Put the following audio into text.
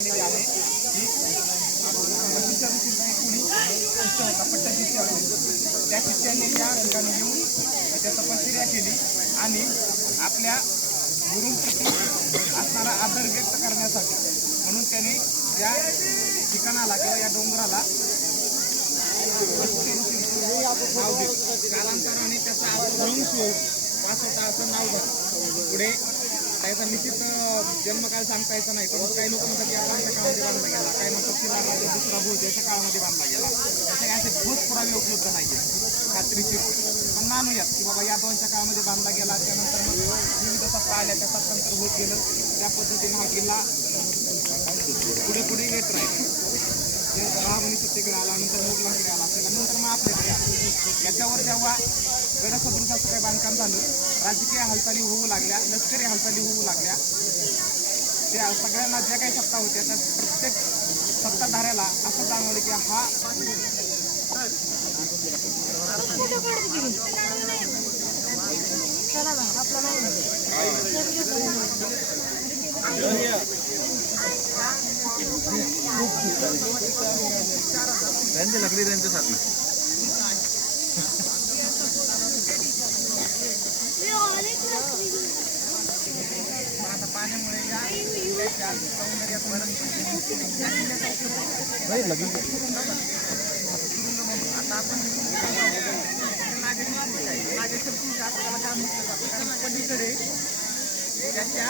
आहे की त्या शिष्याने या ठिकाणी येऊन त्याची तपश्चर्या केली आणि आपल्या गुरूंप्रती असणारा आदर व्यक्त करण्यासाठी म्हणून त्याने या ठिकाणाला किंवा या डोंगराला नाव दिले. कालांतराने त्याचा वंश वासोटा असं नाव झालं. पुढे त्याचा निश्चित जन्मकाळ सांगता यायचा नाही, परंतु काही लोक म्हणतात की आताच्या काळामध्ये बांधला गेला, काही म्हणतात की लागला दुसरा भोज याच्या काळामध्ये बांधला गेला. त्याचे असे ठोस पुरावे उपलब्ध नाही आहेत खात्रीशीर, पण मानूयात की बाबा या दोनच्या काळामध्ये बांधला गेला. त्यानंतर मग विविध सत्ता आल्या, त्या सत्तांतर होत गेलं. त्या पद्धतीने हा किल्ला पुढे पुढे येत राहील. बहामनी सत्तेकडे आला, नंतर मोगलांकडे आला, नंतर मग आपल्याकडे आला. याच्यावर जेव्हा गडसदृशाचं काही बांधकाम झालं, राजकीय हालचाली होऊ लागल्या, लष्करी हालचाली होऊ लागल्या, त्या सगळ्यांना ज्या काही सत्ता होत्या त्या प्रत्येक सत्ताधाऱ्याला असं जाणवलं की हा लकड़ी रहते साथ में आता पाण्यामुळे या सौंदर्यात आता आपण नागेश्वर पलीकडे त्याच्या